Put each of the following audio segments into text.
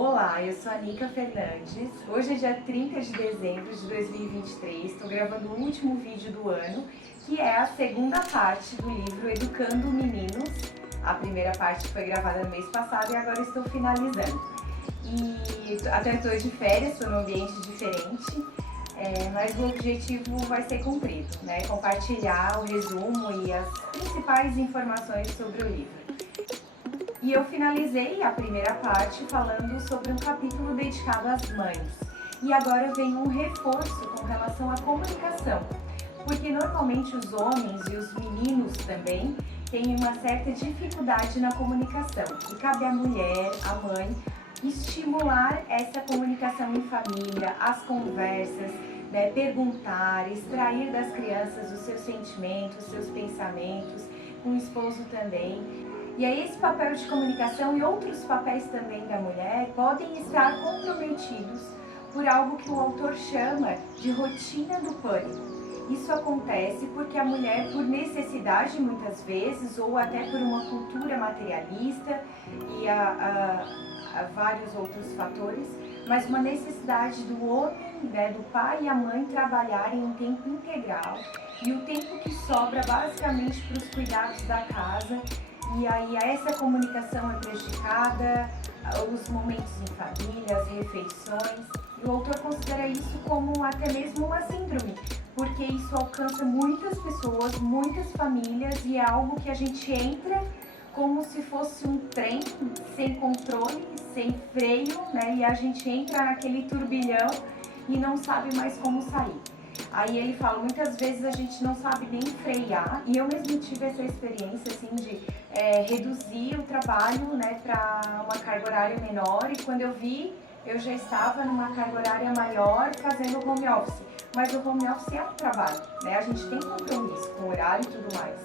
Olá, eu sou a Nica Fernandes. Hoje é dia 30 de dezembro de 2023. Estou gravando o último vídeo do ano, que é a segunda parte do livro Educando Meninos. A primeira parte foi gravada no mês passado e agora estou finalizando. E até estou de férias, estou num ambiente diferente, mas o objetivo vai ser cumprido, né? Compartilhar o resumo e as principais informações sobre o livro. E eu finalizei a primeira parte falando sobre um capítulo dedicado às mães. E agora vem um reforço com relação à comunicação, porque normalmente os homens e os meninos também têm uma certa dificuldade na comunicação. E cabe à mulher, à mãe, estimular essa comunicação em família, as conversas, né, perguntar, extrair das crianças os seus sentimentos, os seus pensamentos, com o esposo também. E aí esse papel de comunicação e outros papéis também da mulher podem estar comprometidos por algo que o autor chama de rotina do pânico. Isso acontece porque a mulher, por necessidade muitas vezes, ou até por uma cultura materialista e a vários outros fatores, mas uma necessidade do homem, né, do pai e a mãe trabalharem em tempo integral e o tempo que sobra basicamente para os cuidados da casa. E aí essa comunicação é prejudicada, os momentos em família, as refeições. E o autor considera isso como até mesmo uma síndrome, porque isso alcança muitas pessoas, muitas famílias e é algo que a gente entra como se fosse um trem sem controle, sem freio, né? E a gente entra naquele turbilhão e não sabe mais como sair. Aí ele fala, muitas vezes a gente não sabe nem frear, e eu mesmo tive essa experiência assim de reduzir o trabalho, né, para uma carga horária menor, e quando eu vi, eu já estava numa carga horária maior fazendo home office. Mas o home office é um trabalho, né? A gente tem compromisso com o horário e tudo mais.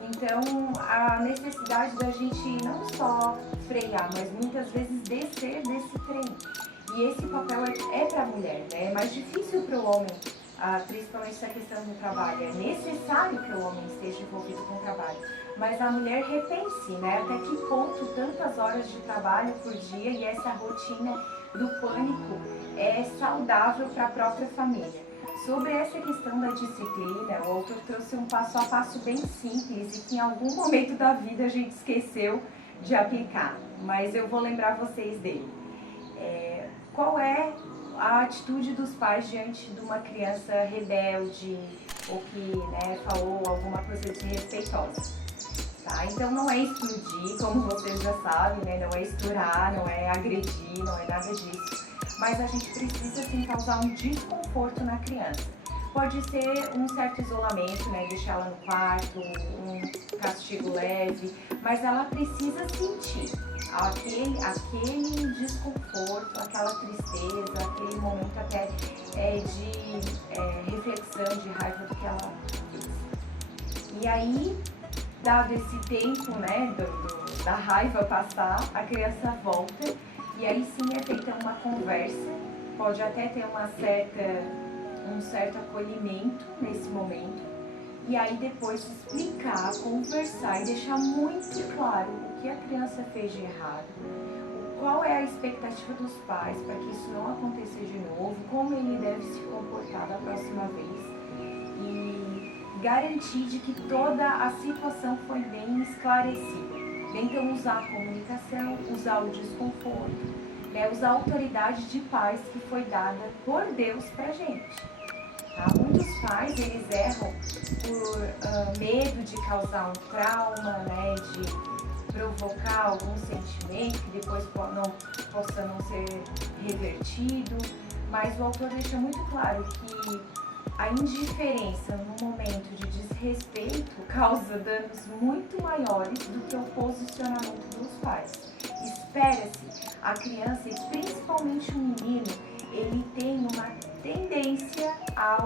Então, a necessidade da gente não só frear, mas muitas vezes descer desse trem. E esse papel é para a mulher, né? É mais difícil para o homem. Principalmente essa questão do trabalho, é necessário que o homem esteja envolvido com o trabalho, mas a mulher repense, né, até que ponto tantas horas de trabalho por dia e essa rotina do pânico é saudável para a própria família. Sobre essa questão da disciplina, o autor trouxe um passo a passo bem simples e que em algum momento da vida a gente esqueceu de aplicar, mas eu vou lembrar vocês dele. Qual é a atitude dos pais diante de uma criança rebelde ou que, né, falou alguma coisa desrespeitosa? Tá? Então não é explodir, como vocês já sabem, né? Não é estourar, não é agredir, não é nada disso. Mas a gente precisa sim causar um desconforto na criança. Pode ser um certo isolamento, né? Deixar ela no quarto, um castigo leve, mas ela precisa sentir aquele desconforto, aquela tristeza, aquele momento até de reflexão, de raiva do que ela fez. E aí, dado esse tempo, né, da raiva passar, a criança volta e aí sim é feita uma conversa, pode até ter um certo acolhimento nesse momento, e aí depois explicar, conversar e deixar muito claro o que a criança fez de errado, qual é a expectativa dos pais para que isso não aconteça de novo, como ele deve se comportar da próxima vez e garantir de que toda a situação foi bem esclarecida. Então usar a comunicação, usar o desconforto, né, usar a autoridade de pais que foi dada por Deus pra gente. Tá? Muitos pais, eles erram por medo de causar um trauma, né, de provocar algum sentimento que depois possa não ser revertido, mas o autor deixa muito claro que a indiferença no momento de desrespeito causa danos muito maiores do que o posicionamento dos pais. Espera-se, a criança, e principalmente o menino, ele tem uma tendência a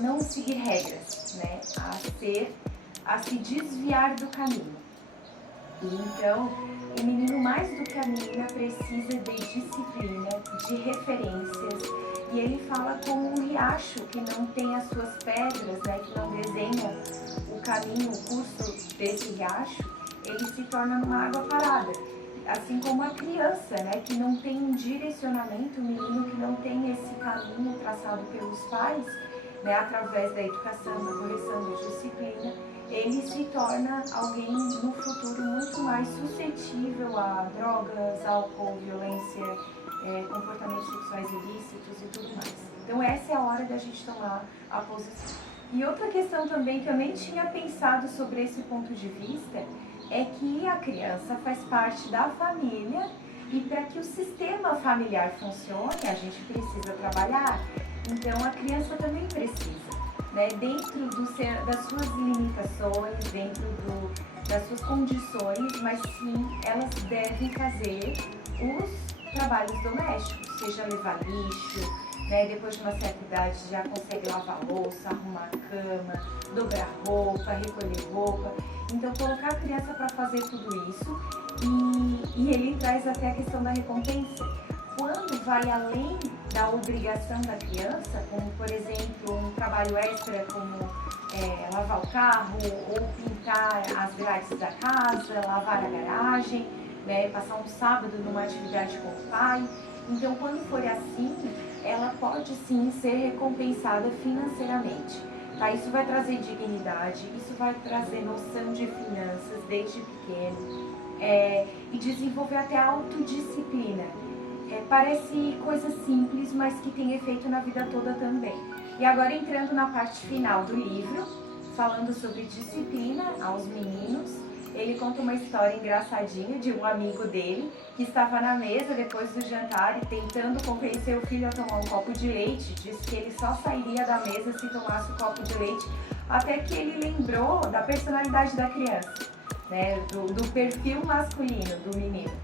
não seguir regras, né? A se desviar do caminho. E então, o menino, mais do que a menina, precisa de disciplina, de referências. E ele fala como um riacho que não tem as suas pedras, né, que não desenha o caminho, o curso desse riacho. ele se torna numa água parada. Assim como a criança, né, que não tem um direcionamento, o menino que não tem esse caminho traçado pelos pais, né, através da educação, da correção, da disciplina, ele se torna alguém no futuro muito mais suscetível a drogas, álcool, violência, comportamentos sexuais ilícitos e tudo mais. Então essa é a hora da gente tomar a posição. E outra questão também que eu nem tinha pensado sobre esse ponto de vista é que a criança faz parte da família e para que o sistema familiar funcione, a gente precisa trabalhar. Então a criança também precisa, né, dentro das suas limitações, dentro das suas condições, mas sim, elas devem fazer os trabalhos domésticos, seja levar lixo, né, depois de uma certa idade já consegue lavar louça, arrumar a cama, dobrar roupa, recolher roupa. Então colocar a criança para fazer tudo isso e ele traz até a questão da recompensa. Quando vai além da obrigação da criança, como por exemplo um trabalho extra como lavar o carro ou pintar as grades da casa, lavar a garagem, né, passar um sábado numa atividade com o pai. Então quando for assim, ela pode sim ser recompensada financeiramente. Tá? Isso vai trazer dignidade, isso vai trazer noção de finanças desde pequeno e desenvolver até a autodisciplina. Parece coisa simples, mas que tem efeito na vida toda também. E agora entrando na parte final do livro, falando sobre disciplina aos meninos, ele conta uma história engraçadinha de um amigo dele que estava na mesa depois do jantar e tentando convencer o filho a tomar um copo de leite. Disse que ele só sairia da mesa se tomasse o copo de leite, até que ele lembrou da personalidade da criança, né, do perfil masculino do menino,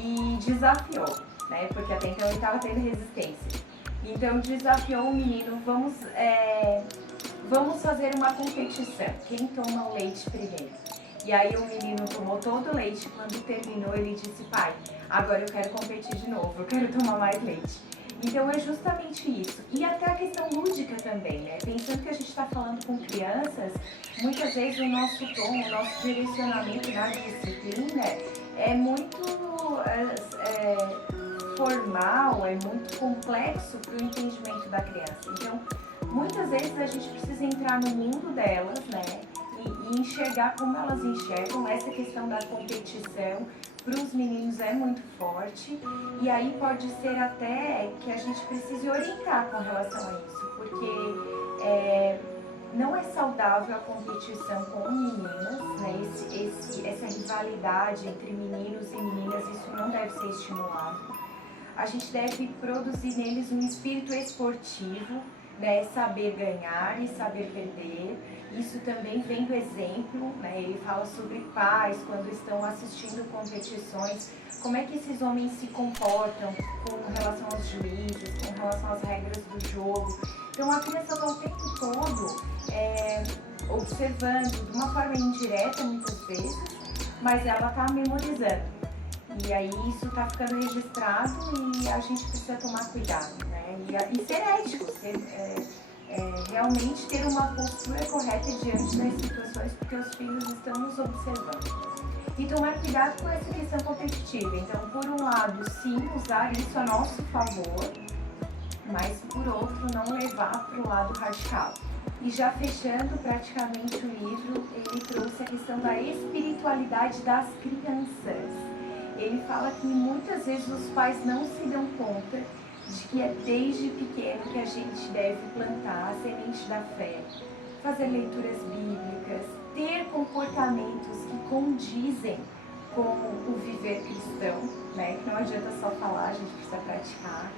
e desafiou, né, porque até então ele estava tendo resistência. Então desafiou o menino, vamos fazer uma competição, quem toma o leite primeiro? E aí o menino tomou todo o leite, quando terminou ele disse, pai, agora eu quero competir de novo, eu quero tomar mais leite. Então é justamente isso. E até a questão lúdica também, né? Pensando que a gente está falando com crianças, muitas vezes o nosso tom, o nosso direcionamento na disciplina é muito formal, é muito complexo para o entendimento da criança. Então, muitas vezes a gente precisa entrar no mundo delas, né? E enxergar como elas enxergam. Essa questão da competição para os meninos é muito forte e aí pode ser até que a gente precise orientar com relação a isso, porque não é saudável a competição com meninas, né? Essa rivalidade entre meninos e meninas, isso não deve ser estimulado. A gente deve produzir neles um espírito esportivo, né, saber ganhar e saber perder. Isso também vem do exemplo, né? Ele fala sobre pais quando estão assistindo competições, como é que esses homens se comportam com relação aos juízes, com relação às regras do jogo. Então a criança está o tempo todo observando de uma forma indireta muitas vezes, mas ela está memorizando. E aí isso está ficando registrado e a gente precisa tomar cuidado, né? E ser ético, realmente ter uma postura correta diante das situações, porque os filhos estão nos observando. E tomar cuidado com essa questão competitiva. Então, por um lado, sim, usar isso a nosso favor, mas por outro, não levar para o lado radical. E já fechando praticamente o livro, ele trouxe a questão da espiritualidade das crianças. Ele fala que muitas vezes os pais não se dão conta de que é desde pequeno que a gente deve plantar a semente da fé, fazer leituras bíblicas, ter comportamentos que condizem com o viver cristão, né? Que não adianta só falar, a gente precisa praticar.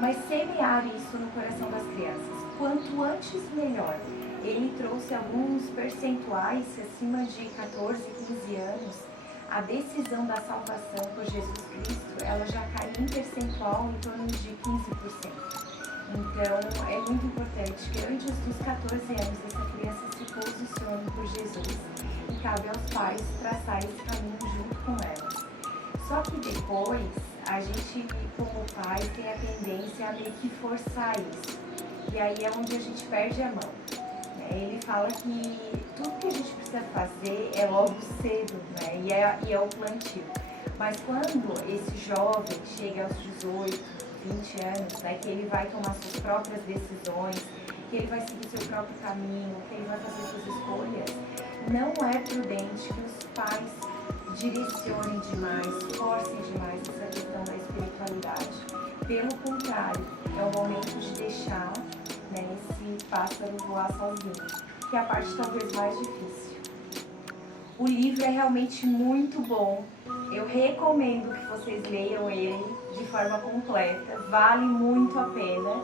Mas semear isso no coração das crianças, quanto antes melhor. Ele trouxe alguns percentuais, acima de 14, 15 anos, a decisão da salvação por Jesus Cristo, ela já cai em percentual em torno de 15%. Então, é muito importante que antes dos 14 anos essa criança se posicione por Jesus e cabe aos pais traçar esse caminho junto com elas. Só que depois, a gente, como pais, tem a tendência a meio que forçar isso. E aí é onde a gente perde a mão. Ele fala que tudo que a gente precisa fazer é logo cedo, né? E é o plantio. Mas quando esse jovem chega aos 18, 20 anos, né, que ele vai tomar suas próprias decisões, que ele vai seguir seu próprio caminho, que ele vai fazer suas escolhas, não é prudente que os pais direcionem demais, forcem demais essa questão da espiritualidade. Pelo contrário, é o momento de deixar, né, esse pássaro voar sozinho, que é a parte talvez mais difícil. O livro é realmente muito bom. Eu recomendo que vocês leiam ele de forma completa, vale muito a pena.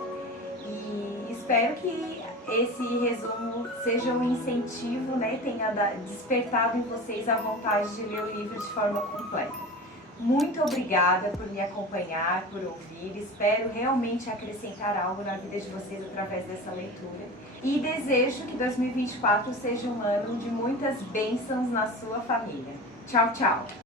E espero que esse resumo seja um incentivo, né, tenha despertado em vocês a vontade de ler o livro de forma completa. Muito obrigada por me acompanhar, por ouvir. Espero realmente acrescentar algo na vida de vocês através dessa leitura. E desejo que 2024 seja um ano de muitas bênçãos na sua família. Tchau, tchau!